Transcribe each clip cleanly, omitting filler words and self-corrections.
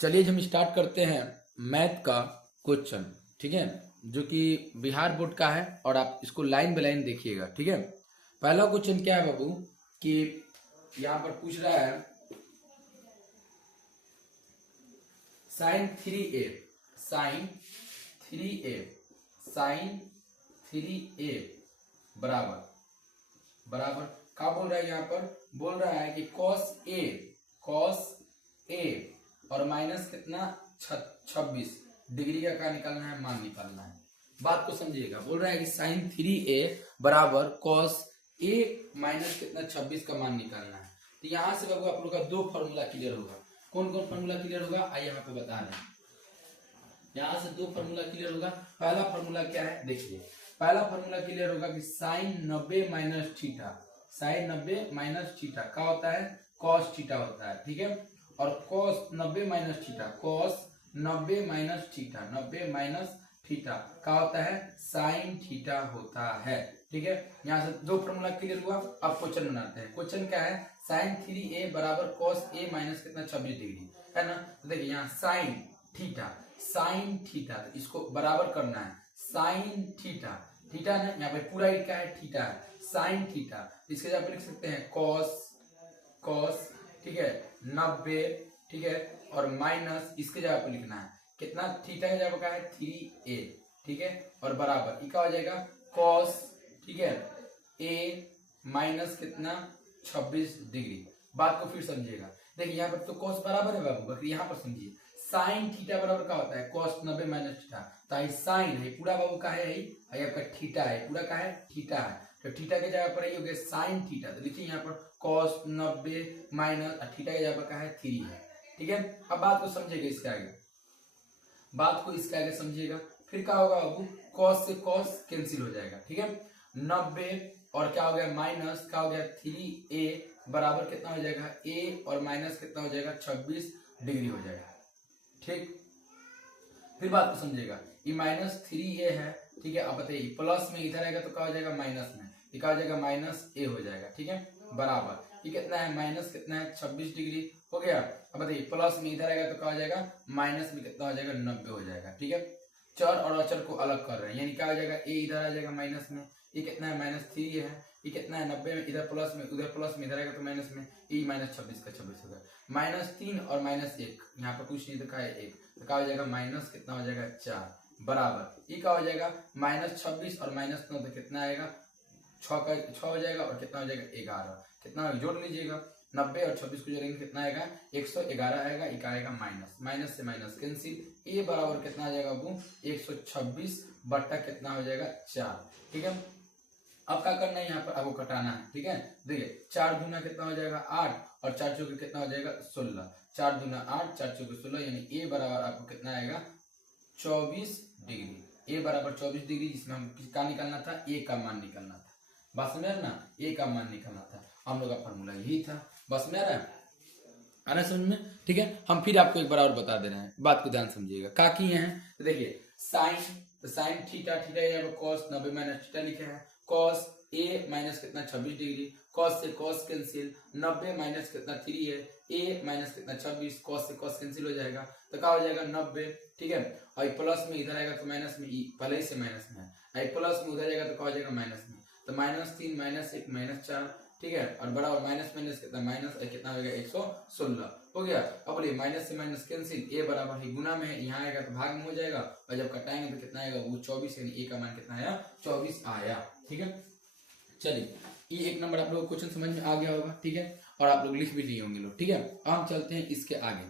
चलिए हम स्टार्ट करते हैं मैथ का क्वेश्चन। ठीक है, जो कि बिहार बोर्ड का है और आप इसको लाइन बाय लाइन देखिएगा। ठीक है, पहला क्वेश्चन क्या है बाबू कि यहाँ पर पूछ रहा है साइन 3a साइन 3a बराबर बराबर क्या बोल रहा है। यहाँ पर बोल रहा है कि cos a और माइनस कितना 26 डिग्री का क्या निकालना है, मान निकालना है। बात को समझिएगा, बोल रहा है कि साइन 3a बराबर कॉस a माइनस कितना 26 का मान निकालना है। तो यहाँ से बाबू आप लोग का दो फॉर्मूला क्लियर होगा। कौन कौन फॉर्मूला क्लियर होगा आइए यहाँ पे बता रहे हैं। यहाँ से दो फॉर्मूला क्लियर होगा। पहला फॉर्मूला क्या है देखिए, पहला फॉर्मूला क्लियर होगा कि sine 90 minus theta, sine 90 minus theta क्या होता है, कॉस थीटा होता है। ठीक है, और cos 90 minus theta, cos 90 minus theta, 90 minus theta क्या होता है, साइन थीटा होता है। ठीक है, यहाँ से दो फॉर्मूला क्लियर हुआ। अब क्वेश्चन बनाते हैं। क्वेश्चन क्या है, साइन 3a बराबर कॉस a माइनस कितना 26 डिग्री है ना। तो देखिए यहाँ साइन थीटा, तो इसको बराबर करना है साइन थीटा, थीटा ना यहाँ पे पूरा क्या है, थीटा है, साइन थीटा। इसके जगह पे लिख सकते हैं कॉस, ठीक है 90, ठीक है, और माइनस इसके जगह पे लिखना है कितना, थीटा के जगह पे क्या है 3a, ठीक है, और बराबर क्या हो जाएगा कॉस, ठीक है a माइनस कितना 26 डिग्री। बात को फिर समझिएगा, देखिए यहाँ पर तो कॉस बराबर है बाबू, बल्कि यहाँ पर समझिए साइन थीटा बराबर क्या होता है, कॉस 90 माइनस थीटा। तो साइन है पूरा बाबू का है, आपका थीटा है पूरा का है, थीटा है। तो थीटा के जगह पर हो गया साइन थीटा, तो देखिए यहाँ पर कॉस 90 माइनस थीटा के जगह पर क्या है 3 है। ठीक है, अब बात को समझिएगा, इसके आगे बात को इसके आगे समझिएगा। फिर क्या होगा बाबू, कॉस से कॉस कैंसिल हो जाएगा। ठीक है, 90 और क्या हो गया माइनस क्या हो गया 3a बराबर कितना हो जाएगा, a और माइनस कितना हो जाएगा 26 डिग्री हो जाएगा। ठीक, फिर बात को समझिएगा, ये माइनस 3a है। ठीक है, अब बताइए प्लस में इधर आएगा तो क्या हो जाएगा माइनस में, ये क्या हो जाएगा माइनस a हो जाएगा। ठीक है, बराबर ये कितना है माइनस कितना है 26 डिग्री हो गया। अब बताइए प्लस में इधर आएगा तो क्या हो जाएगा माइनस में कितना हो जाएगा 90 हो जाएगा। ठीक है, चर और अचर को अलग कर रहे हैं, यानी क्या हो जाएगा a इधर आ जाएगा माइनस में, ये कितना है माइनस 3 है, ये कितना है 90 में, इधर प्लस में उधर प्लस में इधर आएगा तो माइनस में, ये माइनस 26 का 26 होगा, माइनस 3 और माइनस 1 यहाँ पर कुछ नहीं दिखा है 1, तो क्या हो जाएगा माइनस कितना हो जाएगा 4 बराबर ये क्या हो जाएगा माइनस 26 और माइनस 9 तो कितना आएगा 6 हो जाएगा, और कितना हो जाएगा 11, कितना जोड़ लीजिएगा 90 और 26 को जोड़ेंगे कितना आएगा 111 आएगा, एक आएगा माइनस, माइनस से माइनस कैंसिल, a बराबर कितना आ जाएगा वो 126 बट्टा कितना हो जाएगा 4। ठीक है, अब क्या करना है यहाँ पर आपको कटाना है। ठीक है, देखिए 4 दूना कितना हो जाएगा 8 और 4 चौके कितना हो जाएगा 16, 4 दूना 8 4 चौके 16, यानी a बराबर आपको कितना आएगा 24 डिग्री, a बराबर 24 डिग्री, जिसमें हम किसका निकालना था a का मान निकालना था। बस में ना a का मान निकालना था, हम लोग का फॉर्मूला यही था। बस में आ रहा समझ में। ठीक है, हम फिर आपको एक बार और बता दे रहे हैं, बात को ध्यान समझिएगा। क्या किए हैं तो देखिए sine theta, theta cos 90 minus theta लिखे हैं, कॉस a माइनस कितना 26 डिग्री, कॉस से कॉस कैंसिल, 90 माइनस कितना 3 है, a माइनस कितना 26, कॉस से कॉस कैंसिल हो जाएगा तो क्या हो जाएगा 90। ठीक है, और प्लस में इधर आएगा तो माइनस में, पहले ही से माइनस में है, प्लस में उधर जाएगा तो क्या हो जाएगा माइनस में, तो माइनस 3 माइनस 1 माइनस 4। ठीक है, और बराबर माइनस माइनस कितना माइनस कितना हो गया 116 हो गया। अब बोलिए माइनस से माइनस कैंसिल, a बराबर ही गुना में है, यहाँ आएगा तो भाग में हो जाएगा, और जब कटाएंगे तो कितना आएगा वो 24, यानी a का मान कितना आया 24 आया। ठीक है, चलिए ये एक नंबर आप लोग क्वेश्चन समझ में आ गया होगा। ठीक है, और आप लोग लिख भी लिए होंगे लोग। ठीक है, हम चलते हैं इसके आगे।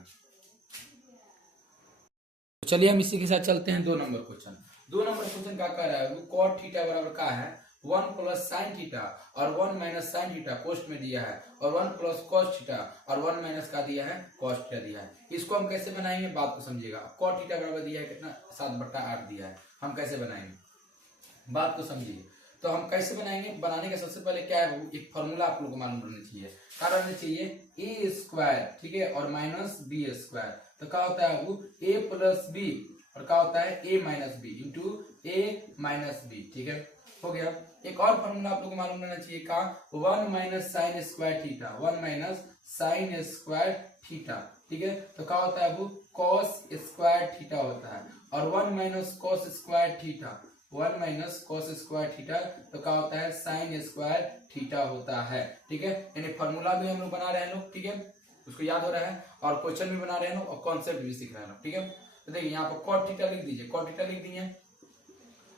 तो चलिए हम इसी के साथ चलते हैं 2 नंबर क्वेश्चन। 2 नंबर क्वेश्चन क्या कह रहा है, वो कॉट थीटा बराबर का है 1 प्लस साइन थीटा और 1 माइनस साइन थीटा पोस्ट में दिया है, और 1 प्लस कॉस थीटा और 1 माइनस का दिया है कॉस थीटा दिया है। इसको हम कैसे बनाएंगे बात को समझिएगा। कॉट थीटा बराबर दिया है कितना 7/8 दिया है, हम कैसे बनाएंगे बात को समझिए। तो हम कैसे बनाएंगे, बनाने का सबसे पहले क्या है एक फॉर्मूला आप लोगों को मालूम रहना चाहिए, क्या रहना चाहिए a स्क्वायर, ठीक है, और माइनस बी स्क्वायर। तो क्या होता है वो a प्लस बी, और क्या होता है a minus B into a minus B. ठीक है, हो गया। एक और फॉर्मूला आप लोग को मालूम रहना चाहिए का 1 minus sine square theta, 1 minus sine square theta. ठीक है, तो क्या होता है वो कॉस स्क्वायर थीटा होता है। और 1 minus cos square theta, 1 minus cos square theta तो क्या होता है साइन स्क्वायर थीटा होता है। ठीक है, यानी फॉर्मूला भी हम लोग बना रहे हैं लोग। ठीक है, उसको याद हो रहा है और क्वेश्चन भी बना रहे हैं लोग और कॉन्सेप्ट भी सीख रहे हैं लोग। ठीक है, तो देखिए यहाँ पर कॉट थीटा लिख दीजिए, कॉट थीटा लिख दिए।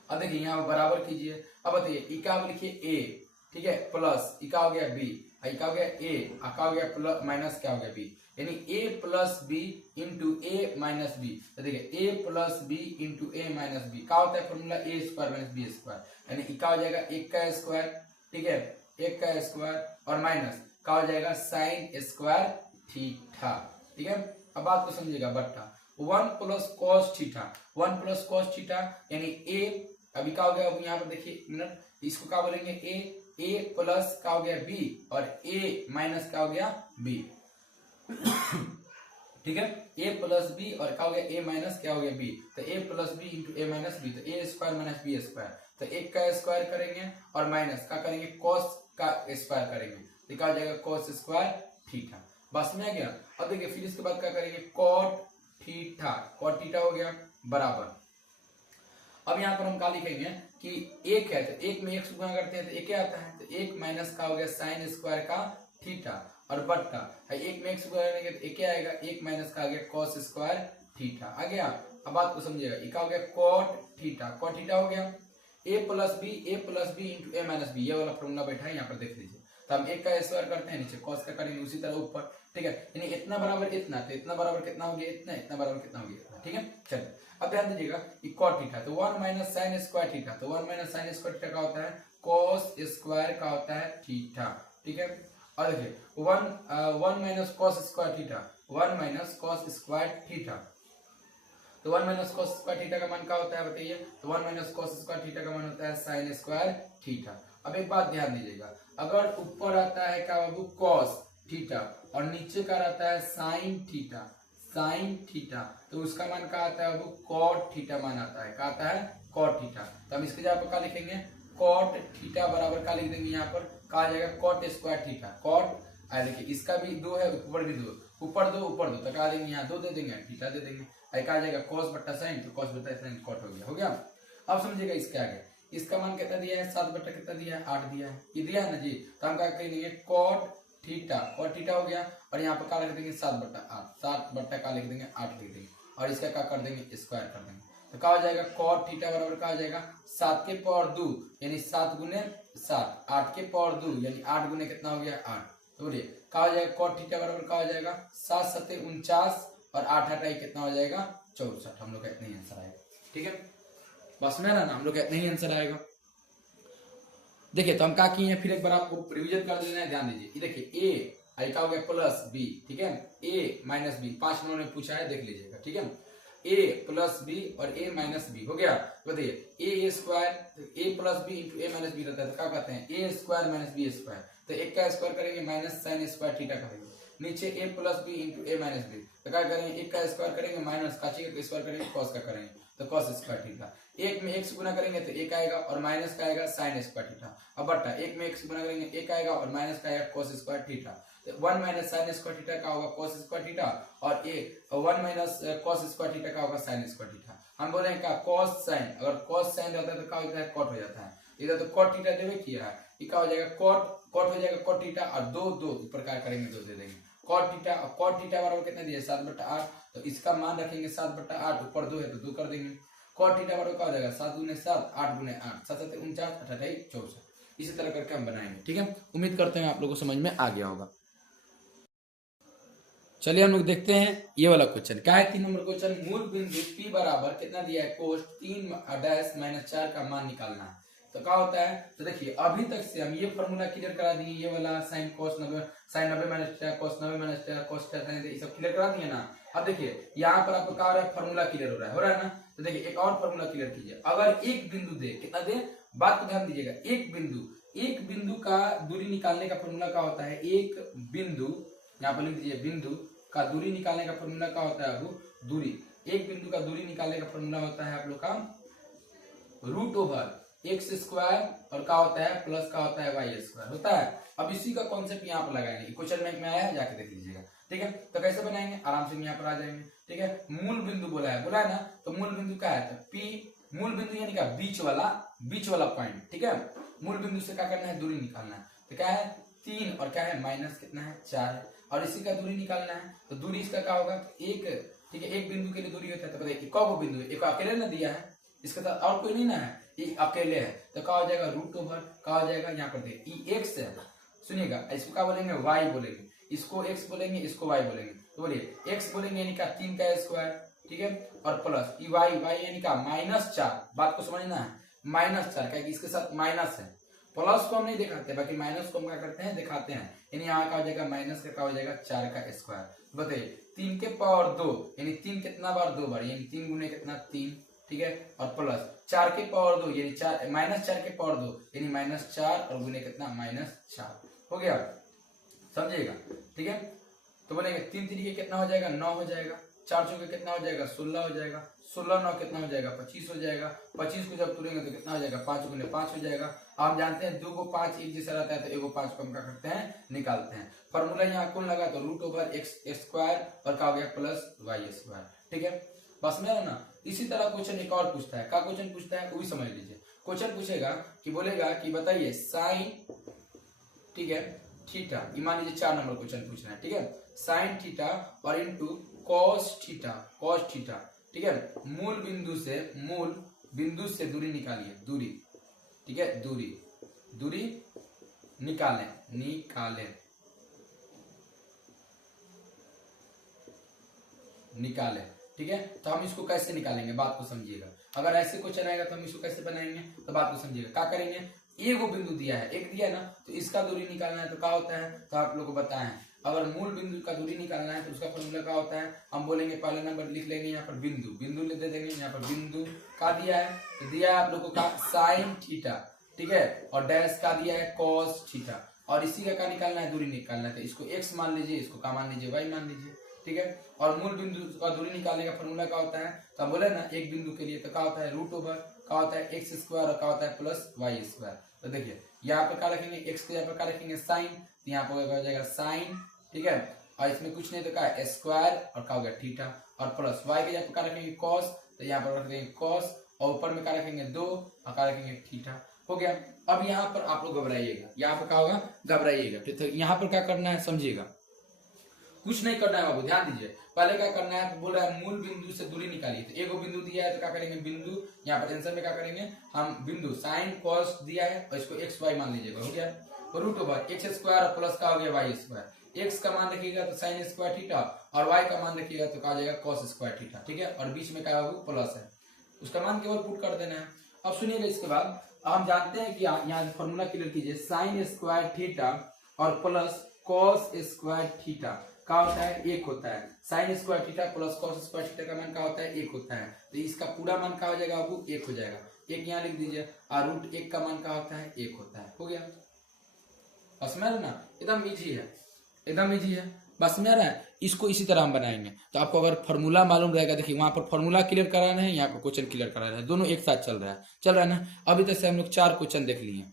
अब देखिए यहाँ पर बराबर कीजिए। अब बताइए इका लिखिए ए, ठीक है, प्लस इका हो गया बी, इका हो गया ए, अका हो गया प्लस माइनस क्या हो गया बी, यानी ए प्लस बी इंटू ए माइनस बी। तो देखिए ए प्लस बी इंटू ए माइनस बी क्या होता है फॉर्मूला ए स्क्वायर माइनस बी स्क्वायर, यानी इका हो जाएगा एक का स्क्वायर, ठीक है, एक का स्क्वायर और माइनस क्या हो जाएगा साइन स्क्वायर थीटा। ठीक है, अब बात को समझिएगा बट्टा 1 plus cos theta, 1 plus cos theta यानी ए, अभी क्या हो गया अब यहाँ पर देखिए मिनट, इसको क्या बोलेंगे ए प्लस क्या हो गया बी और ए माइनस क्या हो गया बी। ठीक है, ए प्लस बी और क्या हो गया ए माइनस क्या हो गया बी, तो ए प्लस बी इंटू ए माइनस बी, तो ए स्क्वायर माइनस बी स्क्वायर, तो एक का स्क्वायर करेंगे और माइनस क्या करेंगे कॉस का स्क्वायर करेंगे, तो क्या हो जाएगा कॉस स्क्वायर थीटा। बस में आ गया। अब देखिए फिर इसके बाद क्या करेंगे कॉट थीटा, कॉट थीटा हो गया बराबर। अब यहाँ पर हम क्या लिखेंगे कि एक है तो एक में एक से गुणा करते हैं तो एक क्या आता है, तो एक माइनस का हो गया साइन स्क्वायर का थीटा और बट्टा एक में एक से गुणा करेंगे तो एक क्या आएगा एक माइनस का आ गया कॉस स्क्वायर थीटा आ गया। अब बात को समझिएगा, एक हो गया कॉट थीटा, कॉट थीटा हो गया ए प्लस बी इंटू ए माइनस बी, ये वाला फॉर्मूला बैठा है यहाँ पर देख लीजिए। तो हम एक का स्क्वायर करते हैं नीचे कॉस का करेंगे उसी तरह ऊपर। ठीक है, यानी इतना बराबर इतना, तो इतना बराबर कितना हो गया इतना, इतना बराबर कितना हो गया। ठीक है, चलिए अब ध्यान दीजिएगा कॉट थीटा तो 1 माइनस साइन स्क्वायर थीटा, तो 1 माइनस साइन स्क्वायर थीटा का होता है कॉस स्क्वायर का होता है थीटा। ठीक है, और देखिए 1 minus cos square theta, 1 minus cos square theta, तो 1 माइनस कॉस स्क्वायर थीटा का मान क्या होता है बताइए, तो 1 माइनस कॉस स्क्वायर थीटा का मान होता है साइन स्क्वायर थीटा। अब एक बात ध्यान दीजिएगा, अगर ऊपर आता है क्या बाबू कॉस थीटा और नीचे का रहता है साइन थीटा, साइन थीटा, तो उसका मान क्या आता है वो कॉट थीटा मान आता है, क्या आता है कॉट थीटा। तो हम इसके जगह पर क्या लिखेंगे कॉट थीटा बराबर क्या लिख देंगे यहाँ पर कहा जाएगा कॉट स्क्वायर थीटा, कॉट देखिए इसका भी 2 है ऊपर भी 2, ऊपर 2 ऊपर 2, तो क्या देंगे यहाँ 2 दे देंगे थीटा दे देंगे, कहा जाएगा कॉस बट्टा साइन, तो कॉस बट्टा साइन कॉट हो गया, हो गया। अब समझिएगा इसके आगे इसका मान कितना दिया है 7 बट्टा कितना दिया है 8 दिया है, ये दिया है ना जी, तो हम क्या करेंगे कॉट थीटा, कॉट थीटा हो गया और यहाँ पर क्या लिख देंगे 7 बट्टा 8, 7 बट्टा का लिख देंगे 8 लिख देंगे और इसका क्या कर देंगे स्क्वायर कर देंगे, तो क्या हो जाएगा कॉट थीटा बराबर क्या हो जाएगा 7 के पावर 2 यानी 7 गुने 7, 8 के पावर 2 यानी 8 गुने कितना हो गया 8, तो बोलिए क्या हो जाएगा कॉट थीटा बराबर क्या हो जाएगा 7 सत्ते 49 और 8 हटाई कितना हो जाएगा 64, हम लोग का इतना ही आंसर आएगा। ठीक है, बस में ना हम लोग का इतना ही आंसर आएगा। देखिए तो हम क्या किए हैं फिर एक बार आपको रिवीजन कर देना है, ध्यान दीजिए, ये देखिए ए का हो गया प्लस बी, ठीक है, ए माइनस बी 5 नंबर में पूछा है देख लीजिएगा। ठीक है, ए प्लस बी और ए माइनस बी हो गया, बताइए ए स्क्वायर ए प्लस बी इंटू ए माइनस बी रहता है तो क्या कहते हैं ए स्क्वायर माइनस बी स्क्वायर, तो एक का स्क्वायर करेंगे माइनस साइन स्क्वायर थीटा करेंगे, नीचे ए प्लस बी इंटू ए माइनस बी, तो क्या करेंगे एक का स्क्वायर करेंगे माइनस काची का स्क्वायर करेंगे कॉस का करेंगे, तो कॉस स्क्वायर थीटा, एक में एक से गुना करेंगे तो एक आएगा और माइनस का आएगा साइन स्क्वायर थीटा, अब बट्टा एक में एक से गुना करेंगे एक आएगा और माइनस का आएगा कॉस स्क्वायर थीटा, तो 1 माइनस साइन स्क्वायर थीटा का होगा कॉस स्क्वायर थीटा और 1 माइनस कॉस स्क्वायर थीटा का होगा साइन स्क्वायर थीटा। हम बोल रहे हैं क्या कॉस साइन, अगर कॉस साइन रहता है तो क्या होता है कॉट हो जाता है, इधर तो कॉट थीटा देवे किया है, ये क्या हो जाएगा कॉट हो जाएगा कॉट थीटा और 2 प्रकार करेंगे 2 दे देंगे कॉट थीटा, और कॉट थीटा बराबर कितना दिया 7 बट्टा 8, तो इसका मान रखेंगे 7 बट्टा 8, ऊपर 2 है तो 2 कर देंगे, कॉट थीटा बराबर क्या हो जाएगा 7 गुने 7 8 गुने 8 7 7 49 8 64, इसी तरह करके हम बनाएंगे। ठीक है, उम्मीद करते हैं आप लोगों को समझ में आ गया होगा। चलिए हम लोग देखते हैं ये वाला क्वेश्चन क्या है, 3 नंबर क्वेश्चन, मूल बिंदु P बराबर कितना दिया है कोस 3 डैश माइनस 4 का मान निकालना है, तो क्या होता है, तो देखिए अभी तक से हम ये फॉर्मूला क्लियर करा दिए, ये वाला sine cos 90 sine 90 minus ten cos 90 minus ten cos ten ये सब क्लियर करा दिए ना। अब देखिए यहाँ पर आपको क्या हो रहा है फॉर्मूला क्लियर हो रहा है ना, तो देखिए एक और फॉर्मूला क्लियर कीजिए, अगर एक बिंदु दे कितना दे, बात को ध्यान दीजिएगा, एक बिंदु का दूरी निकालने का फॉर्मूला क्या होता है, एक बिंदु यहाँ पर लिख दीजिए बिंदु का दूरी निकालने का फॉर्मूला क्या होता है, वो दूरी एक बिंदु का दूरी निकालने का फॉर्मूला होता है आप लोग का रूट ओवर एक्स स्क्वायर और क्या होता है प्लस का होता है वाई स्क्वायर होता है। अब इसी का कॉन्सेप्ट यहाँ पर लगाएंगे, क्वेश्चन में आया है जाके देख लीजिएगा। ठीक है, तो कैसे बनाएंगे, आराम से यहाँ पर आ जाएंगे। ठीक है, मूल बिंदु बोला है ना, तो मूल बिंदु क्या है, तो पी मूल बिंदु यानी क्या, बीच वाला पॉइंट। ठीक है, मूल बिंदु से क्या करना है, दूरी निकालना है। तो क्या है 3 और क्या है माइनस कितना है 4 है, और इसी का दूरी निकालना है। तो दूरी इसका क्या होगा, एक, ठीक है, एक बिंदु के लिए दूरी होता है। तो बताइए कौन बिंदु है, एक अकेले ना दिया है, इसके साथ और कोई नहीं ना है, ये अकेले है। तो क्या हो जाएगा रूट ओवर, क्या हो जाएगा यहाँ पर देखिए एक्स है, सुनिएगा इसको क्या बोलेंगे, वाई बोलेंगे, इसको एक्स बोलेंगे, इसको वाई बोलेंगे। तो बोलिए एक्स बोलेंगे यानी का 3 का स्क्वायर, ठीक है, और प्लस ई वाई यानी का -4, बात को समझना है, -4 क्या इसके साथ माइनस है, प्लस को हम नहीं दिखाते, बाकी माइनस को हम क्या करते हैं, दिखाते हैं। यानी यहाँ का हो जाएगा माइनस का क्या हो जाएगा 4 का स्क्वायर। बताइए 3 के पावर 2 यानी 3 कितना बार, 2 बार, यानी 3 गुने कितना 3, ठीक है, और प्लस 4 के पावर 2 यानी 4 -4 के पावर 2 यानी -4 और गुने कितना -4 हो गया, समझिएगा। ठीक है, तो बोलेंगे 3 3 के कितना हो जाएगा 9 हो जाएगा, 4 चौके कितना हो जाएगा 16 हो जाएगा, 16 9 कितना हो जाएगा 25 हो जाएगा, 25 को जब तोड़ेंगे तो कितना हो जाएगा 5 गुने 5 हो जाएगा। आप जानते हैं 2 को 5 एक जैसा रहता है, तो 1 को 5 को हम क्या करते हैं, निकालते हैं। फॉर्मूला यहाँ कौन लगा, तो रूट ओवर एक्स स्क्वायर और क्या हो गया प्लस वाई स्क्वायर। ठीक है, बस में है ना। इसी तरह क्वेश्चन एक और पूछता है, क्या क्वेश्चन पूछता है वो भी समझ लीजिए। क्वेश्चन पूछेगा कि बोलेगा कि बताइए साइन, ठीक है, थीटा, मान लीजिए 4 नंबर क्वेश्चन पूछना है। ठीक है, साइन थीटा और इनटू कॉस थीटा, ठीक है, मूल बिंदु से दूरी निकालिए, दूरी, ठीक है, दूरी निकालें, ठीक है। तो हम इसको कैसे निकालेंगे, बात को समझिएगा। अगर ऐसे क्वेश्चन आएगा तो हम इसको कैसे बनाएंगे, तो बात को समझिएगा। क्या करेंगे, एक वो बिंदु दिया है, एक दिया है ना, तो इसका दूरी निकालना है। तो क्या होता है, तो आप लोग को बताएं, अगर मूल बिंदु का दूरी निकालना है तो उसका फॉर्मूला क्या होता है, हम बोलेंगे पहले नंबर लिख लेंगे यहाँ पर बिंदु ले दे देंगे, यहाँ पर बिंदु का दिया है, तो दिया है आप लोगों का साइन थीटा, ठीक है, और डैश का दिया है कॉस थीटा, और इसी का क्या निकालना है, दूरी निकालना है। तो इसको एक्स मान लीजिए, इसको क्या मान लीजिए, वाई मान लीजिए, ठीक है। और मूल बिंदु का दूरी निकालने का फॉर्मूला क्या होता है, तो बोले ना एक बिंदु के लिए तो क्या होता है रूट ओवर, क्या होता है एक्स स्क्वायर, और क्या होता है प्लस वाई स्क्वायर। तो देखिए यहाँ पर क्या रखेंगे, एक्स के यहाँ पर क्या रखेंगे साइन, तो यहाँ पर हो जाएगा साइन, ठीक है, और इसमें कुछ नहीं तो क्या है स्क्वायर, और क्या हो गया थीटा, और प्लस वाई के यहाँ पर क्या रखेंगे कॉस, तो यहाँ पर रख देंगे कॉस, और ऊपर में क्या रखेंगे 2 और क्या रखेंगे थीटा, हो गया। अब यहाँ पर आप लोग घबराइएगा, यहाँ पर क्या होगा, घबराइएगा। तो यहाँ पर क्या करना है समझिएगा, कुछ नहीं करना है बाबू, ध्यान दीजिए। पहले क्या करना है, बोल रहा है मूल बिंदु से दूरी निकालिए। तो एक बिंदु दिया है तो क्या करेंगे, बिंदु, यहाँ पर आंसर में क्या करेंगे हम, बिंदु साइन कॉस दिया है और इसको एक्स वाई मान लीजिएगा, हो गया। रूट ओवर एक्स स्क्वायर और प्लस का हो गया वाई स्क्वायर, एक्स का मान रखिएगा तो साइन स्क्वायर थीटा, और वाई का मान रखिएगा तो क्या हो जाएगा कॉस स्क्वायर थीटा, ठीक है, और बीच में क्या होगा प्लस है, उसका मान केवल पुट कर देना है। अब सुनिएगा, इसके बाद हम जानते हैं कि यहाँ फॉर्मूला क्लियर कीजिए, साइन स्क्वायर थीटा और प्लस कॉस स्क्वायर थीटा क्या होता है, एक होता है। Sine square theta plus cos square theta का मान क्या होता है, एक होता है। तो इसका पूरा मान क्या हो जाएगा बाबू, एक हो जाएगा, एक यहाँ लिख दीजिए, और रूट 1 का मान क्या होता है, एक होता है, हो गया। बस में ना, एकदम इजी है, एकदम इजी है, बस में रहा है। इसको इसी तरह हम बनाएंगे। तो आपको अगर फॉर्मूला मालूम रहेगा, देखिए वहां पर फॉर्मूला क्लियर करा रहे हैं, यहाँ पर क्वेश्चन क्लियर करा रहे हैं, दोनों एक साथ चल रहा है ना। अभी तक से हम लोग 4 क्वेश्चन देख लिए।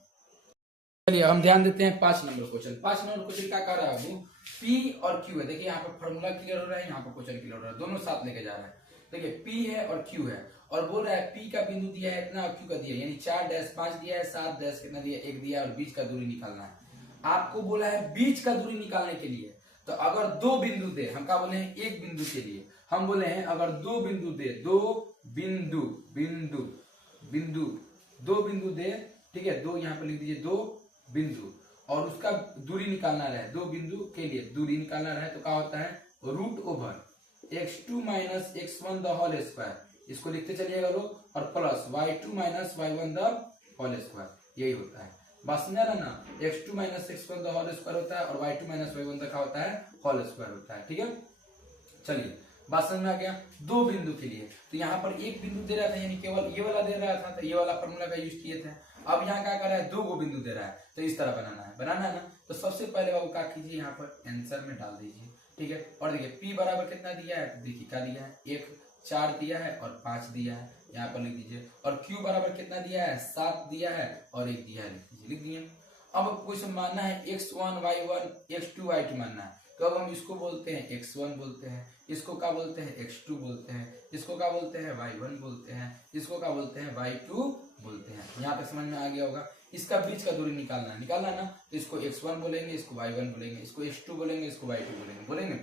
चलिए हम ध्यान देते हैं 5 नंबर क्वेश्चन। 5 नंबर क्वेश्चन क्या कर रहा है बाबू, P और Q है। देखिए यहाँ पर फॉर्मूला क्लियर हो रहा है, यहाँ पर क्वेश्चन क्लियर हो रहा है, दोनों साथ लेके जा रहा है। देखिए P है और Q है, और बोल रहा है P का बिंदु दिया है इतना और Q का दिया है, यानी 4-5 दिया है, 7 कितना दिया है, 1 दिया है, और बीच का दूरी निकालना है। आपको बोला है बीच का दूरी निकालने के लिए। तो अगर 2 बिंदु दे, हम क्या बोले हैं, एक बिंदु के लिए हम बोले हैं अगर 2 बिंदु दे, 2 बिंदु दे, ठीक है, 2 यहाँ पर लिख दीजिए, 2 बिंदु, और उसका दूरी निकालना रहे, 2 बिंदु के लिए दूरी निकालना रहे, तो क्या होता है root over x2 minus x1 the whole square, इसको लिखते चलिएगा लोग, और plus y2 minus y1 the whole square, यही होता है। बस में ना, x2 minus x1 the whole square होता है, और y2 माइनस y1 द क्या होता है, होल स्क्वायर होता है, ठीक है। चलिए बात समझ में आ गया। 2 बिंदु के लिए तो यहाँ पर एक बिंदु दे रहा था, यानी केवल ये वाला दे रहा था, तो ये वाला फॉर्मूला का यूज किए थे। अब यहाँ क्या कर रहा है, 2 बिंदु दे रहा है, तो इस तरह बनाना है ना। तो सबसे पहले बाबू क्या कीजिए, यहाँ पर आंसर में डाल दीजिए, ठीक है। और देखिए P बराबर कितना दिया है, देखिए क्या दिया है, 1 4 दिया है और 5 दिया है, यहाँ पर लिख दीजिए। और Q बराबर कितना दिया है, 7 दिया है और 1 दिया है, लिख दिए। अब क्वेश्चन मानना है x1 y1 x2 y2 मानना है। तो अब हम इसको बोलते हैं x1 बोलते हैं, इसको क्या बोलते हैं x2 बोलते हैं, इसको क्या बोलते हैं y1 बोलते हैं, इसको क्या बोलते हैं y2 बोलते हैं। यहाँ पे समझ में आ गया होगा। इसका बीच का दूरी निकालना है ना, तो इसको x1 बोलेंगे, इसको y1 बोलेंगे, इसको x2 बोलेंगे, इसको y2 बोलेंगे।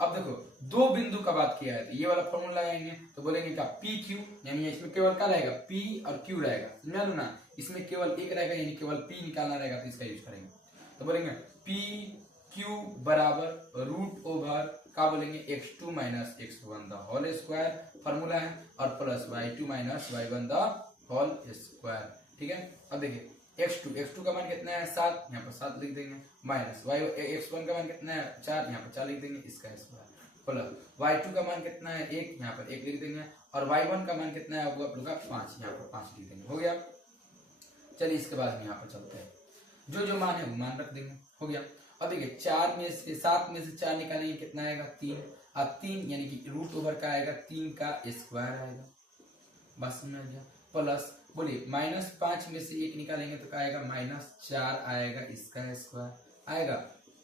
अब देखो दो बिंदु का बात किया है तो ये वाला फॉर्मूला लगाएंगे तो बोलेंगे क्या पी क्यू, यानी इसमें केवल क्या रहेगा पी और क्यू रहेगा, समझ लो ना। इसमें केवल एक रहेगा यानी केवल पी निकालना रहेगा तो इसका यूज करेंगे। तो बोलेंगे पी क्यू बराबर रूट ओवर क्या बोलेंगे x2 minus x1 the whole square formula है, और plus y2 minus y1 the whole square. ठीक है, अब देखिए x2 का मान कितना है 7, यहाँ पर 7 लिख देंगे, माइनस x1 का मान कितना है 4, यहाँ पर 4 लिख देंगे, इसका स्क्वायर, प्लस y2 का मान कितना है 1, यहाँ पर 1 लिख देंगे, और y1 का मान कितना है आप लोग का 5, यहाँ पर 5 लिख देंगे। हो गया। चलिए इसके बाद हम यहाँ पर चलते हैं, जो जो मान है वो मान रख देंगे। हो गया। अब देखिए 7 में से 4 निकालेंगे कितना आएगा 3, अब 3 यानी कि रूट ओवर का आएगा 3 का स्क्वायर आएगा, बस समझ गया। प्लस बोलिए -5 में से 1 निकालेंगे तो क्या आएगा -4 आएगा, इसका स्क्वायर आएगा।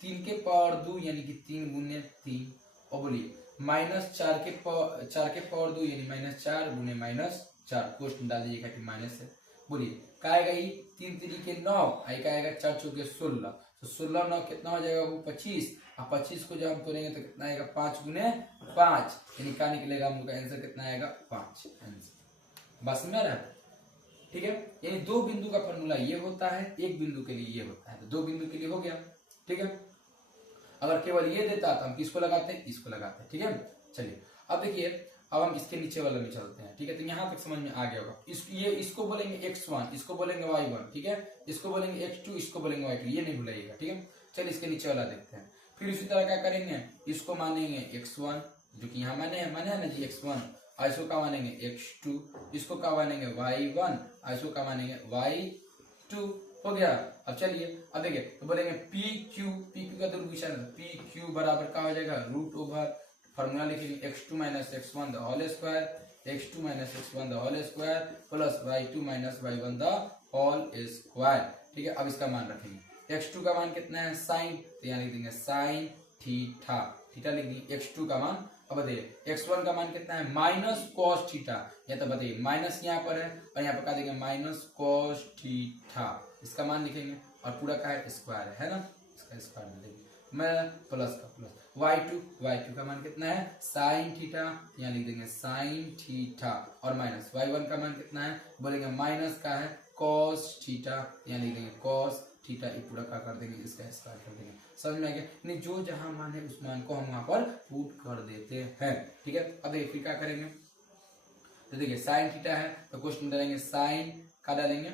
3 के पावर 2 यानी कि 3 गुने 3, और बोलिए -4 के पावर 2 यानी -4 गुने -4, क्वेश्चन डाल दीजिएगा कि माइनस है। बोलिए क्या आएगा, ये 3 3 के 9, आई का आएगा 4 चौके 16, तो 16 9 कितना हो जाएगा वो 25, और 25 को जब हम तोड़ेंगे तो कितना आएगा 5 गुने 5, यानी क्या निकलेगा हम लोग का आंसर कितना आएगा 5 आंसर। बस में रहा। ठीक है, यानी दो बिंदु का फॉर्मूला ये होता है, एक बिंदु के लिए ये होता है, तो दो बिंदु के लिए हो गया। ठीक है, अगर केवल ये देता तो हम किसको लगाते हैं, इसको लगाते हैं। ठीक है, चलिए अब देखिए, अब हम इसके नीचे वाले में चलते हैं। ठीक है, तो यहाँ तक समझ में आ गया होगा। इसको बोलेंगे x1, इसको बोलेंगे y1, ठीक है, इसको बोलेंगे x2, इसको बोलेंगे y2, ये नहीं भूलिएगा। ठीक है, चलिए इसके नीचे वाला देखते हैं। फिर इसी तरह क्या करेंगे, इसको मानेंगे x1 जो कि यहाँ माने है ना जी x1, इसको क्या मानेंगे x2, इसको क्या मानेंगे y1, इसको क्या मानेंगे y2। हो गया। अब चलिए अब देखिए, तो बोलेंगे पी क्यू का दूर विचार, पी क्यू बराबर क्या हो जाएगा रूट ओवर, फॉर्मूला लिखेंगे x2 minus x1 the whole square, x2 minus x1 the whole square plus y2 minus y1 the whole square. ठीक है, अब इसका मान रखेंगे। x2 का मान कितना है साइन, तो यहाँ लिख देंगे साइन थीटा, थीटा लिख देंगे x2 का मान। अब बताइए x1 का मान कितना है माइनस कॉस थीटा, या तो बताइए माइनस यहाँ पर है और यहाँ पर क्या देंगे माइनस कॉस थीटा, इसका मान लिखेंगे, और पूरा का है स्क्वायर है ना, इसका स्क्वायर में देंगे मैं प्लस का प्लस y2 का मान कितना है साइन थीटा, यहाँ लिख देंगे साइन थीटा, और माइनस y1 का मान कितना है बोलेंगे माइनस का है कॉस थीटा, यहाँ लिख देंगे कॉस थीटा, ये पूरा का कर देंगे, इसका स्क्वायर कर देंगे। समझ में आ गया, नहीं जो जहां मान है उस मान को हम वहां पर पुट कर देते हैं। ठीक है, अब देखिए फिर क्या करेंगे, तो देखिए साइन थीटा है तो क्वेश्चन डालेंगे साइन का डालेंगे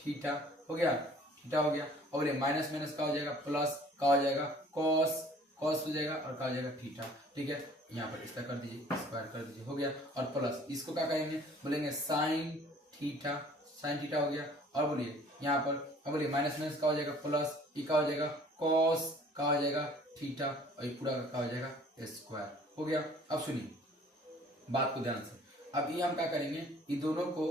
थीटा, हो गया थीटा हो गया, और ये माइनस माइनस का हो जाएगा प्लस का हो जाएगा कॉस हो जाएगा, और का हो जाएगा थीटा। ठीक है, यहाँ पर इसका कर दीजिए स्क्वायर कर दीजिए, हो गया, और प्लस इसको क्या करेंगे बोलेंगे साइन थीटा हो गया, और बोलिए यहाँ पर अब बोलिए माइनस माइनस का हो जाएगा प्लस, ई का हो जाएगा कॉस का हो जाएगा थीटा, और ये पूरा का हो जाएगा स्क्वायर। हो गया। अब सुनिए बात को ध्यान से, अब ये हम क्या करेंगे, ये दोनों को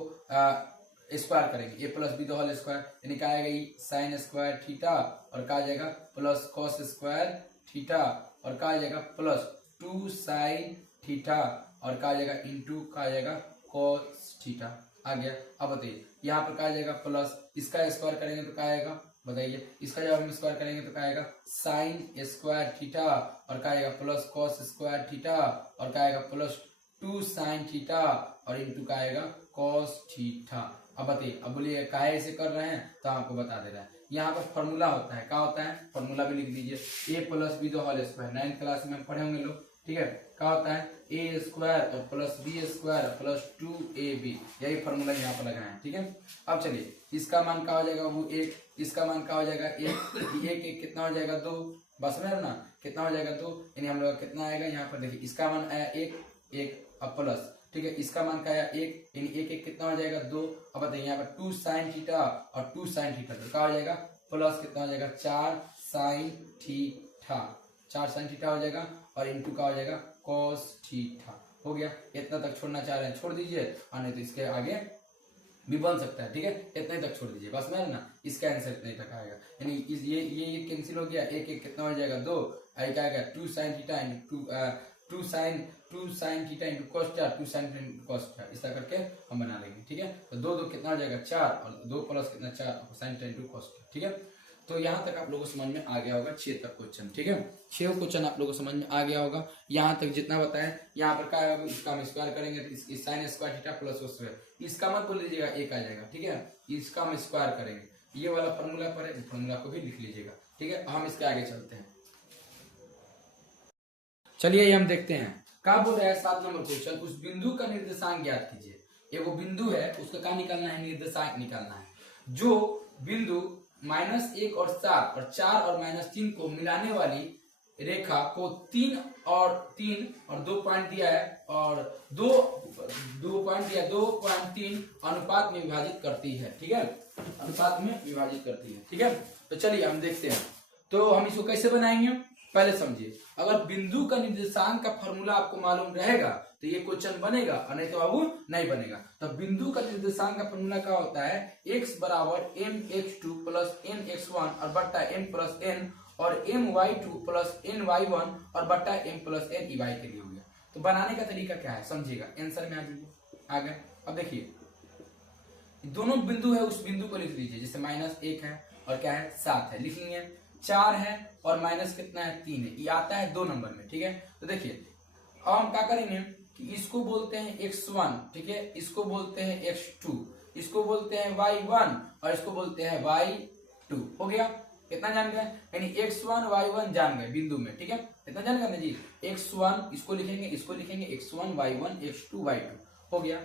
स्क्वायर करेंगे, a plus b the whole square, यानी क्या आएगा ये साइन स्क्वायर थीटा, और क्या आ जाएगा प्लस कॉस स्क्वायर थीटा, और क्या आ जाएगा प्लस 2 साइन थीटा, और क्या आ जाएगा इंटू का आ जाएगा कॉस थीटा आ गया। अब बताइए यहाँ पर क्या आ जाएगा प्लस, इसका स्क्वायर करेंगे तो क्या आएगा बताइए, इसका जब हम स्क्वायर करेंगे तो क्या आएगा साइन स्क्वायर थीटा, और क्या आएगा प्लस कॉस स्क्वायर थीटा, और क्या आएगा प्लस 2 साइन थीटा, और इंटू का आएगा कॉस थीटा। अब बताइए, अब बोलिए काहे ऐसे कर रहे हैं तो आपको बता दे रहा है, यहाँ पर फॉर्मूला होता है, क्या होता है फॉर्मूला भी लिख दीजिए, a plus b the whole square, 9th class में पढ़े होंगे लोग। ठीक है, क्या होता है ए स्क्वायर और plus b square plus 2ab, यही फॉर्मूला यहाँ पर लगाए। ठीक है, अब चलिए इसका मान क्या हो जाएगा वो 1, इसका मान क्या हो जाएगा 1 कितना हो जाएगा 2, बस में ना कितना हो जाएगा 2, यानी हम लोग कितना आएगा यहाँ पर देखिए, इसका मान आया 1 अब प्लस, ठीक है, इसका मान क्या आया 1, यानी 1 कितना हो जाएगा 2। अब बताइए यहाँ पर 2 साइन थीटा और 2 साइन थीटा, तो क्या हो जाएगा प्लस कितना हो जाएगा 4 साइन थीटा, 4 साइन थीटा हो जाएगा, और इंटू का हो जाएगा कॉस थीटा। हो गया, इतना तक छोड़ना चाह रहे हैं छोड़ दीजिए, और नहीं तो इसके आगे भी बन सकता है, ठीक है। इतने तक छोड़ दीजिए, बस में ना इसका आंसर इतने तक आएगा, यानी ये कैंसिल हो गया, एक एक कितना हो जाएगा 2, आई क्या आएगा 2 sin theta into 2 sin theta into cos theta 2 sin cos theta, इस तरह करके हम बना लेंगे, ठीक है। तो 2 2 कितना हो जाएगा 4 और 2 प्लस कितना 4 sin theta into cos theta, ठीक है। तो यहाँ तक आप लोगों को समझ में आ गया होगा 6 तक क्वेश्चन, ठीक है। 6 क्वेश्चन आप लोगों को समझ में आ गया होगा। यहाँ तक जितना बताया, यहाँ पर क्या है, इसका हम स्क्वायर करेंगे तो इस sine square theta plus square, इसका मत बोल लीजिएगा, एक आ जाएगा, ठीक है। इसका हम स्क्वायर करेंगे, ये वाला फॉर्मूला पर है, फॉर्मूला को भी लिख लीजिएगा, ठीक है। हम इसके आगे चलते हैं, चलिए ये हम देखते हैं क्या बोल रहा है। 7 नंबर क्वेश्चन, उस बिंदु का निर्देशांक ज्ञात कीजिए। एगो बिंदु है, उसका क्या निकालना है, निर्देशांक निकालना है। जो बिंदु -1 और 7 और 4 और -3 को मिलाने वाली रेखा को 3 और 2 पॉइंट दिया है और 2 पॉइंट दिया 2.3 अनुपात में विभाजित करती है, ठीक है, अनुपात में विभाजित करती है, ठीक है। तो चलिए हम देखते हैं, तो हम इसको कैसे बनाएंगे पहले समझिए। अगर बिंदु का निर्देशांक का फॉर्मूला आपको मालूम रहेगा तो ये क्वेश्चन बनेगा, और नहीं तो बाबू नहीं बनेगा। तो बिंदु का निर्देशांक का फॉर्मूला क्या होता है, x बराबर mx2 प्लस nx1 और बट्टा m प्लस n और my2 प्लस ny1 और बट्टा m प्लस n y के लिए हो गया। तो बनाने का तरीका क्या है समझिएगा, आंसर में आ जाइए आगे। अब देखिए दोनों बिंदु है, उस बिंदु को लिख लीजिए, जैसे -1 है और क्या है 7 है, लिख लेंगे। 4 है और माइनस कितना है 3 है, ये आता है 2 नंबर में, ठीक है। तो देखिए अब हम क्या करेंगे कि इसको बोलते हैं x1, ठीक है, इसको बोलते हैं x2, इसको बोलते हैं y1 और इसको बोलते हैं y2, हो गया। कितना जान गए, यानी x1 y1 जान गए बिंदु में, ठीक है, इतना जान गए जी। x1 इसको लिखेंगे, इसको लिखेंगे, x1 y1 x2 y2, हो गया।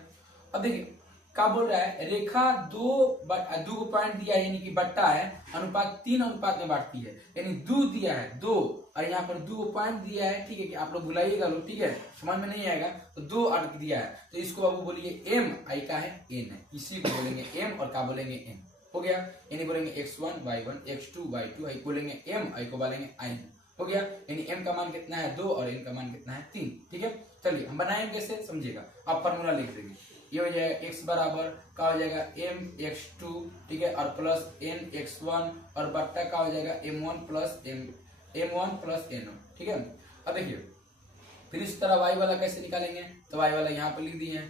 अब देखिए क्या बोल रहा है, रेखा 2 पॉइंट दिया है, यानी कि बट्टा है, अनुपात 3 अनुपात में बांटती है, यानी 2 दिया है 2 और यहाँ पर 2 पॉइंट दिया है, ठीक है, कि आप लोग भुलाइएगा लोग, ठीक है, समझ में नहीं आएगा तो 2 अर्क दिया है, तो इसको बाबू बोलिए m, आई का है n है, इसी को बोलेंगे m और क्या बोलेंगे n, हो गया। यानी बोलेंगे x1 y1 x2 y2, आई बोलेंगे m, आई को बोलेंगे n, हो गया। यानी m का मान कितना है 2 और n का मान कितना है 3, ठीक है। चलिए हम बनाएंगे कैसे समझिएगा, आप फॉर्मूला लिख देंगे, ये हो जाएगा x बराबर क्या हो जाएगा mx2, ठीक है, और प्लस nx1 और बट्टा का हो जाएगा m1 प्लस n, ठीक है। अब देखिए फिर इस तरह y वाला कैसे निकालेंगे, तो y वाला यहाँ पर लिख दिए हैं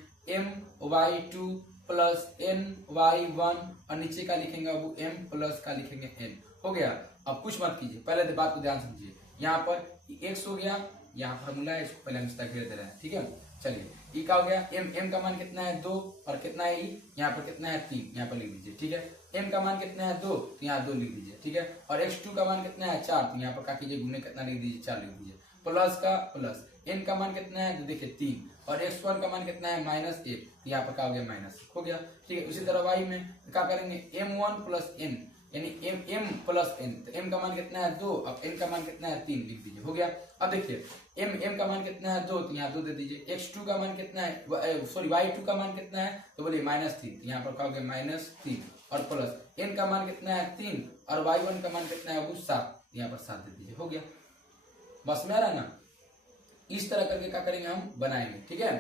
my2 प्लस ny1 और नीचे का लिखेंगे अब m प्लस का लिखेंगे n, हो गया। अब कुछ मत कीजिए, पहले तो बात को ध्यान समझिए, यहाँ पर x हो गया, यहाँ फॉर्मूला है, इसको पहले हम घेर दे रहे हैं, ठीक है। चलिए ये क्या हो गया, m का मान कितना है 2 और कितना है यहाँ पर कितना है 3, यहाँ पर लिख दीजिए, ठीक है। m का मान कितना है 2 तो यहाँ 2 लिख दीजिए, ठीक है। और x2 का मान कितना है 4 तो यहाँ पर क्या कीजिए गुने कितना लिख दीजिए 4 लिख दीजिए, प्लस का प्लस n का मान कितना है तो देखिए 3 और x1 का मान कितना है -1 तो यहाँ पर क्या हो गया माइनस, हो गया, ठीक है। उसी तरह y में क्या करेंगे m1 प्लस n, यानी m प्लस n, तो m का मान कितना है 2, अब n का मान कितना है 3 लिख दीजिए, हो गया। अब देखिए m का मान कितना है 2 तो यहाँ 2 दे दीजिए, x2 का मान कितना है, सॉरी y2 का मान कितना है तो बोलिए -3, तो यहाँ पर क्या हो गया -3 और प्लस n का मान कितना है 3 और y1 का मान कितना है वो 7, यहाँ पर 7 दे दीजिए, हो गया। बस में आ रहा ना, इस तरह करके क्या करेंगे हम बनाएंगे, ठीक है,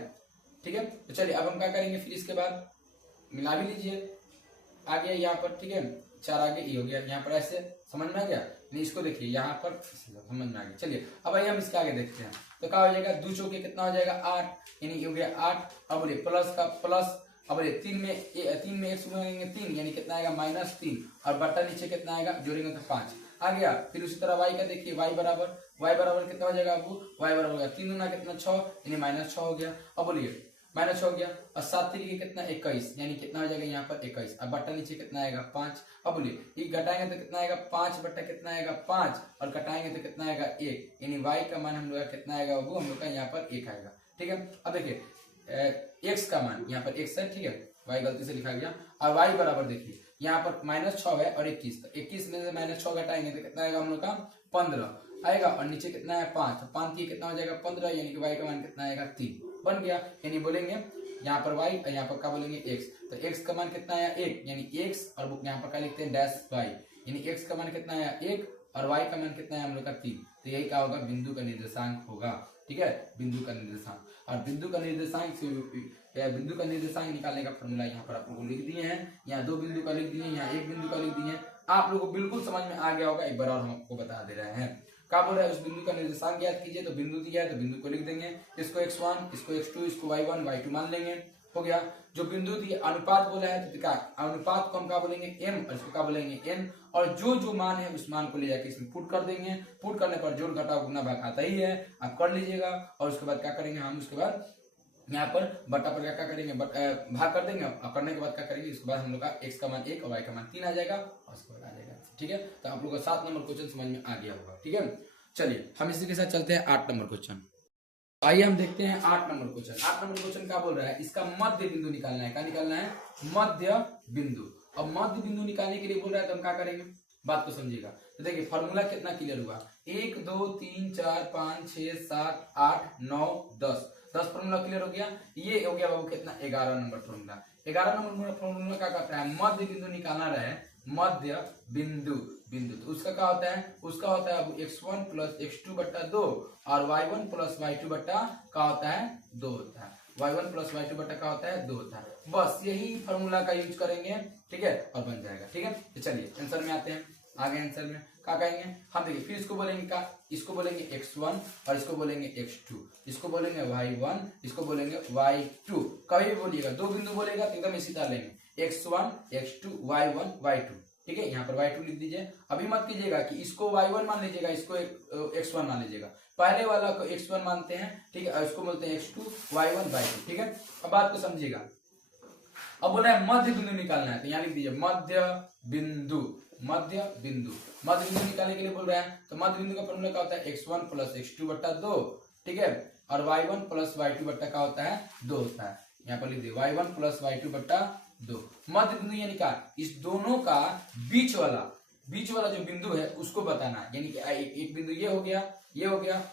ठीक है। तो चलिए अब हम क्या करेंगे, फिर इसके बाद मिला भी लीजिए, आ गया यहाँ पर, ठीक है, 4 आगे ये हो गया, यहाँ पर ऐसे समझ में आ गया, नहीं इसको देखिए यहाँ पर समझ में आ गया। चलिए अब आइए हम इसके आगे देखते हैं, तो क्या हो जाएगा 2 चौके कितना हो जाएगा 8, यानी ये हो गया 8। अब बोलिए प्लस का प्लस, अब बोलिए 3 में x जोड़ेंगे 3 यानी कितना आएगा -3 और बट्टा नीचे कितना आएगा जोड़ेंगे तो 5 आ गया। फिर उसी तरह y का देखिए, y बराबर कितना हो जाएगा आपको, y बराबर होगा 3 दूना कितना 6 यानी -6 हो गया। अब बोलिए -6 हो गया और 7 3 कितना 21 यानी कितना हो जाएगा यहाँ पर 21, अब बट्टा नीचे कितना आएगा 5। अब बोलिए ये घटाएंगे तो कितना आएगा 5 बट्टा कितना आएगा 5 और घटाएंगे तो कितना आएगा 1, यानी y का मान हम लोग का कितना आएगा वो हम लोग का यहाँ पर 1 आएगा, ठीक है। अब देखिए x का मान यहाँ पर x है, ठीक है, y गलती से लिखा गया। और y बराबर देखिए यहाँ पर -6 है और 21, तो 21 में से -6 घटाएंगे तो कितना आएगा हम लोग का 15 आएगा और नीचे कितना है 5, तो 5 की कितना हो जाएगा 15, यानी कि y का मान कितना आएगा 3 बन गया। यानी बोलेंगे यहाँ पर y और यहाँ पर क्या बोलेंगे x, तो x का मान कितना आया 1 यानी x और यहाँ पर क्या लिखते हैं डैश y, यानी x का मान कितना आया 1 और y का मान कितना है हम लोग का 3, तो यही क्या होगा बिंदु का निर्देशांक होगा, ठीक है, बिंदु का निर्देशांक। और बिंदु का निर्देशांक बिंदु का निर्देशांक निकालने का फॉर्मूला यहाँ पर आप लोगों को लिख दिए हैं। यहाँ 2 बिंदु का लिख दिए, यहाँ 1 बिंदु का लिख दिए। आप लोगों को बिल्कुल समझ में आ गया होगा, एक बार और हम आपको बता दे रहे हैं। क्या बोल रहा है, उस बिंदु का निर्देशांक ज्ञात कीजिए। तो बिंदु दिया है तो बिंदु को लिख देंगे, इसको x1, इसको x2, इसको y1, y2 मान लेंगे, हो गया। जो बिंदु दिए अनुपात बोला है तो क्या अनुपात को हम क्या बोलेंगे m, और इसको क्या बोलेंगे n। और जो जो मान है उस मान को ले जाके इसमें पुट कर देंगे। पुट करने पर जोड़ घटाव गुना भाग आता ही है, आप कर लीजिएगा। और उसके बाद क्या करेंगे हम, उसके बाद यहाँ पर बटा पर क्या करेंगे, भाग कर देंगे। और करने के बाद क्या करेंगे, उसके बाद हम लोग का x का मान 1 और y का मान 3 आ जाएगा, और उसके बाद आ जाएगा। ठीक है, तो आप लोग का 7 नंबर क्वेश्चन समझ में आ गया होगा। ठीक है, चलिए हम इसी के साथ चलते हैं 8 नंबर क्वेश्चन। आइए हम देखते हैं 8 नंबर क्वेश्चन। 8 नंबर क्वेश्चन क्या बोल रहा है, इसका मध्य बिंदु निकालना है। क्या निकालना है, मध्य बिंदु। अब मध्य बिंदु निकालने के लिए बोल रहा है तो हम क्या करेंगे, बात को समझिएगा। तो देखिए फॉर्मूला कितना क्लियर हुआ, 1 2 3 4 5 6 7 8 9 10 फॉर्मूला क्लियर हो गया। ये हो गया बाबू कितना, 11 नंबर फॉर्मूला। 11 नंबर फॉर्मूला क्या कहता है, मध्य बिंदु निकालना रहे, मध्य बिंदु। तो उसका क्या होता है, उसका होता है x1 प्लस x2 बट्टा 2 और y1 प्लस y2 बट्टा क्या होता है 2 होता है। y1 प्लस y2 बट्टा क्या होता है 2 होता है। बस यही फॉर्मूला का यूज करेंगे, ठीक है, और बन जाएगा। ठीक है, तो चलिए आंसर में आते हैं। आगे आंसर में क्या कहेंगे हम, देखिए फिर इसको बोलेंगे क्या, इसको बोलेंगे x1 और इसको बोलेंगे x2, इसको बोलेंगे y1, इसको बोलेंगे y2। कभी भी बोलिएगा, 2 बिंदु बोलेगा तो एकदम इसी तरह लेंगे, x1 x2 y1 y2। ठीक है, यहाँ पर y2 लिख दीजिए। अभी मत कीजिएगा कि इसको y1 मान लीजिएगा, इसको x1 मान लीजिएगा। पहले वाला को x1 मानते हैं, ठीक है, और इसको बोलते हैं x2 y1 y2। ठीक है, अब बात को समझिएगा। अब बोला है मध्य बिंदु निकालना है, तो यहाँ लिख दीजिए मध्य बिंदु। मध्य बिंदु निकालने के लिए बोल रहे हैं, तो मध्य बिंदु का फॉर्मूला क्या होता है, x1 प्लस x2 बट्टा 2। ठीक है, और y1 प्लस y2 बट्टा क्या होता है 2 होता है। यहाँ पर लिख दिए y1 प्लस y2 बट्टा 2। मध्य बिंदु यानी क्या, इस दोनों का बीच वाला जो बिंदु है उसको बताना है। यानी कि एक बिंदु ये हो गया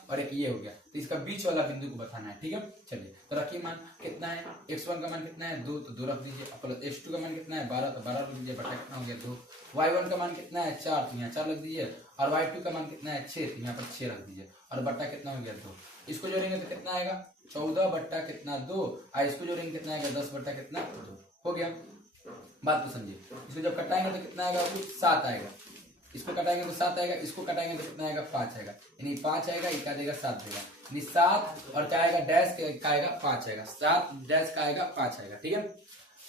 और एक ये हो गया, तो इसका बीच वाला बिंदु को बताना है। ठीक है, चलिए तो रखिए मान कितना है, x1 का मान कितना है 2, तो 2 रख दीजिए। प्लस x2 का मान कितना है 12, तो 12 रख दीजिए, बटा कितना हो गया 2। y1 का मान कितना है 4, तो यहाँ 4 रख दीजिए। और y2 का मान कितना है 6, तो यहाँ पर 6 रख दीजिए। और बट्टा कितना हो गया 2। इसको जोड़ेंगे तो कितना आएगा 14 बट्टा कितना 2, और इसको जोड़ेंगे कितना आएगा 10 बट्टा कितना 2। हो गया, बात को समझिए। इसको जब कटाएंगे तो कितना आएगा 7 आएगा। इसको कटाएंगे तो 7 आएगा, इसको कटाएंगे तो कितना आएगा 5 आएगा। यानी 5 आएगा, ये क्या देगा 7 देगा। यानी 7 और क्या आएगा डैश का आएगा 5 आएगा। 7 डैश का आएगा 5 आएगा। ठीक है,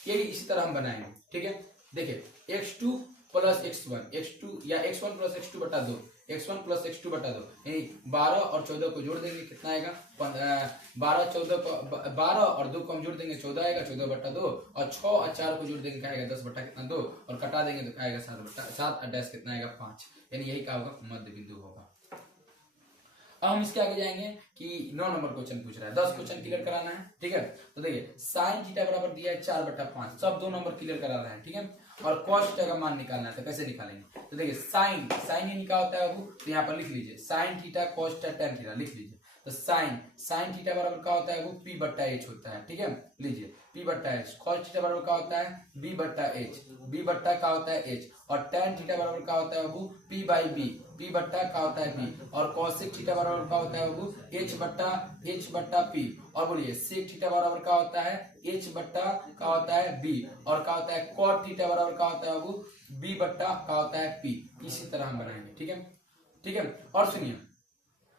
यही इसी तरह हम बनाएंगे। ठीक है, देखिए x2 प्लस x1 या x1 प्लस x2 बटा 2, x1 प्लस x2 बटा 2, यानी 12 और 14 को जोड़ देंगे कितना आएगा 12 और 2 को हम जोड़ देंगे 14 आएगा, 14 बट्टा 2, और 6 और 4 को जोड़ देंगे क्या आएगा 10 बट्टा कितना 2, और कटा देंगे तो क्या आएगा 7 बट्टा 7 और डैश कितना आएगा 5। यानी यही क्या होगा मध्य बिंदु होगा। अब हम इसके आगे जाएंगे कि 9 नंबर क्वेश्चन पूछ रहा है, 10 क्वेश्चन क्लियर कराना है। ठीक है, तो देखिए साइन थीटा बराबर दिया है 4/5, सब 2 नंबर क्लियर करा रहा है। ठीक है, और कॉस थीटा का मान निकालना है, तो कैसे निकालेंगे, तो देखिए साइन यानी क्या होता है वो, तो यहाँ पर लिख लीजिए sine theta cos theta tan theta लिख लीजिए। तो साइन थीटा बराबर क्या होता है वो p/h होता है। ठीक है, लीजिए p/h। कॉस थीटा बराबर क्या होता है b/h, b बट्टा क्या होता है h, और टेन थीटा बराबर क्या होता है वो p/b, p बट्टा क्या होता है b, और कॉसेक थीटा बराबर क्या होता है वो h बट्टा p, और बोलिए सेक थीटा बराबर क्या होता है h बट्टा क्या होता है b, और क्या होता है कॉट थीटा बराबर क्या होता है वो b बट्टा क्या होता है p। इसी तरह हम बनाएंगे। ठीक है, और सुनिए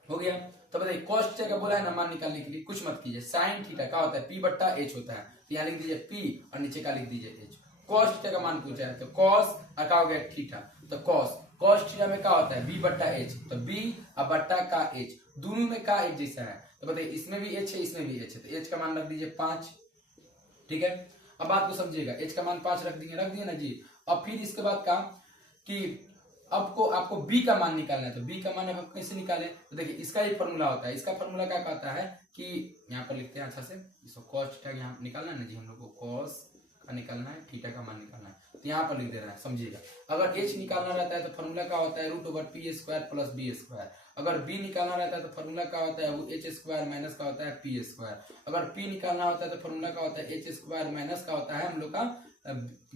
हो गया। तो बताइए कॉस थीटा का बोला है ना मान निकालने के लिए, कुछ मत कीजिए। साइन थीटा क्या होता है p/h होता है, तो यहाँ लिख दीजिए p और नीचे का लिख दीजिए h। कॉस थीटा का मान पूछा है, तो कॉस और क्या हो गया थीटा, तो कॉस थीटा में क्या होता है b/h, तो b और बट्टा का h, दोनों में का एक जैसा है। तो बताइए इसमें भी h है इसमें भी h है, तो h का मान रख दीजिए 5। ठीक है, अब बात को समझिएगा, h का मान 5 रख दिए ना जी। अब फिर इसके बाद का कि आपको b का मान निकालना है, तो b का मान अब कैसे निकालें, तो देखिए इसका एक फॉर्मूला होता है। इसका फॉर्मूला क्या कहता है कि यहाँ पर लिखते हैं अच्छा से, इसको कॉस थीटा यहाँ निकालना है ना जी, हम लोग को कॉस का निकालना है, थीटा का मान निकालना है, तो यहाँ पर लिख दे रहा है समझिएगा। अगर h निकालना रहता है तो फॉर्मूला क्या होता है √p² प्लस b²। अगर b निकालना रहता है तो फॉर्मूला क्या होता है वो h² माइनस का होता है p²। अगर p निकालना होता है तो फॉर्मूला क्या होता है h² माइनस का होता है हम लोग का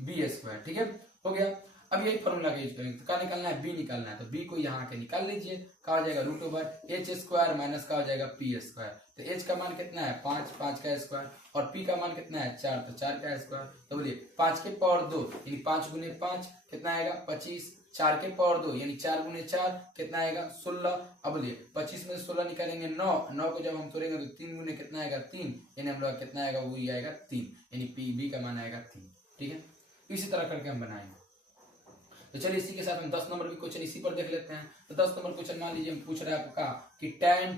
b²। ठीक है, हो गया। अब यही फॉर्मूला का यूज करेंगे। तो क्या निकालना है, बी निकालना है। तो बी को यहाँ के निकाल लीजिए, क्या हो जाएगा root over H square minus का हो जाएगा पी स्क्वायर। तो एच का मान कितना है 5, 5 का स्क्वायर, और पी का मान कितना है 4, तो 4 का स्क्वायर। तो बोलिए 5 के पावर 2 यानी 5 गुने 5 कितना आएगा 25, 4 के पावर 2 यानी 4 गुने 4 कितना आएगा 16। अब बोलिए 25 में 16 निकालेंगे 9, 9 को जब हम तोड़ेंगे तो 3 गुने कितना आएगा 3, यानी हम लोग कितना आएगा वही आएगा 3, यानी पी बी का मान आएगा 3। ठीक है, इसी तरह करके हम बनाएंगे। तो चलिए इसी के साथ हम 10 नंबर भी क्वेश्चन इसी पर देख लेते हैं। तो 10 नंबर क्वेश्चन मान लीजिए पूछ रहा है आपका कि tan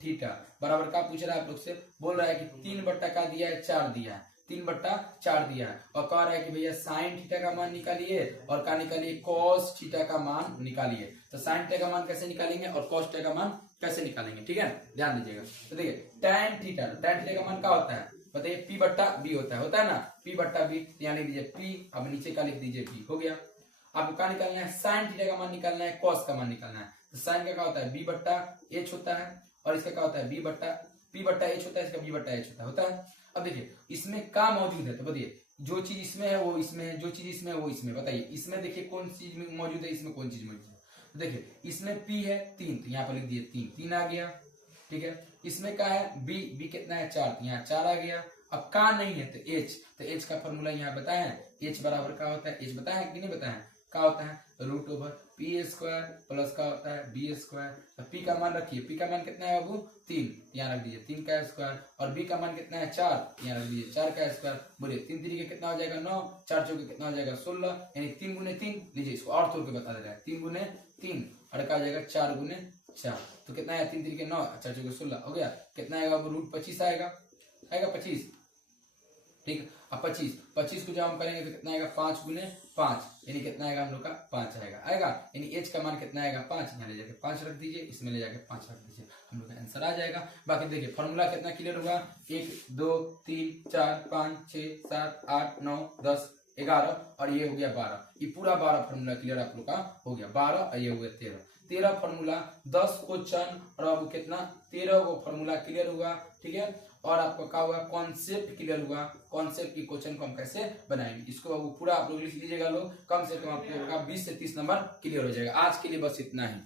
थीटा बराबर का पूछ रहा है आप लोग से, बोल रहा है कि 3 बट्टा का दिया है 4 दिया है, 3 बट्टा 4 दिया है, और कह रहा है कि भैया साइन थीटा का मान निकालिए और क्या निकालिए कॉस थीटा का मान निकालिए। तो साइन थीटा का मान कैसे निकालेंगे और कॉस थीटा का मान कैसे निकालेंगे, ठीक है, ध्यान दीजिएगा। तो देखिए tan थीटा का मान क्या होता है बताइए, पी बट्टा बी होता है ना, पी बट्टा बी, यहाँ लिख दीजिए पी, अब नीचे का लिख दीजिए बी, हो गया। आपको क्या निकालना है, साइन थीटा का मान निकालना है, कॉस का मान निकालना है। तो साइन का क्या होता है बी बट्टा एच होता है, और इसका क्या होता है पी बट्टा एच होता है, इसका बी बट्टा एच होता है। अब देखिए इसमें क्या मौजूद है, तो बताइए जो चीज इसमें है वो इसमें है, जो चीज इसमें है वो इसमें, बताइए इसमें देखिए कौन चीज मौजूद है, इसमें कौन चीज मौजूद है। तो देखिए इसमें पी है 3, तो यहाँ पर लिख दिए 3 आ गया, ठीक है। इसमें क्या है बी कितना है 4, तो यहाँ 4 आ गया। अब का नहीं है तो एच का फॉर्मूला यहाँ बताया है, एच बराबर का होता है, एच बताया है कि नहीं बताया है, क्या होता है root over P square plus का होता है बी स्क्वायर। तो पी का मान रखिए, पी का मान कितना है बाबू 3, यहाँ रख दीजिए 3 का स्क्वायर, और बी का मान कितना है 4, यहाँ रख दीजिए 4 का स्क्वायर। बोलिए 3 3 के कितना हो जाएगा 9, 4 चौके कितना हो जाएगा 16, यानी 3 गुने 3 लीजिए, इसको और तोड़ के बता दे रहा है, 3 गुने 3 और क्या हो जाएगा 4 गुने 4, तो कितना है 3 3 के 9, 4 चौके 16 हो गया। कितना आएगा रूट 25 आएगा 25, ठीक। अब 25 को जब हम करेंगे तो कितना आएगा 5 गुने 5, यानी कितना आएगा हम लोग का 5 आएगा, यानी एच का मान कितना आएगा 5, यहाँ ले जाके 5 रख दीजिए, इसमें ले जाके 5 रख दीजिए, हम लोग का आंसर आ जाएगा। बाकी देखिए फॉर्मूला कितना क्लियर हुआ, 1 2 3 4 5 6 7 8 9 10 11 और ये हो गया 12, ये पूरा 12 फॉर्मूला क्लियर आप लोग का हो गया, 12 और ये हो गया 13 फॉर्मूला, 10 क्वेश्चन और अब कितना 13 वो फॉर्मूला क्लियर हुआ, ठीक है। और आपको क्या हुआ कॉन्सेप्ट क्लियर हुआ, कॉन्सेप्ट की क्वेश्चन को हम कैसे बनाएंगे, इसको अब पूरा आप लोग लिख लीजिएगा लोग, कम से कम आप लोगों का 20 से 30 नंबर क्लियर हो जाएगा। आज के लिए बस इतना ही।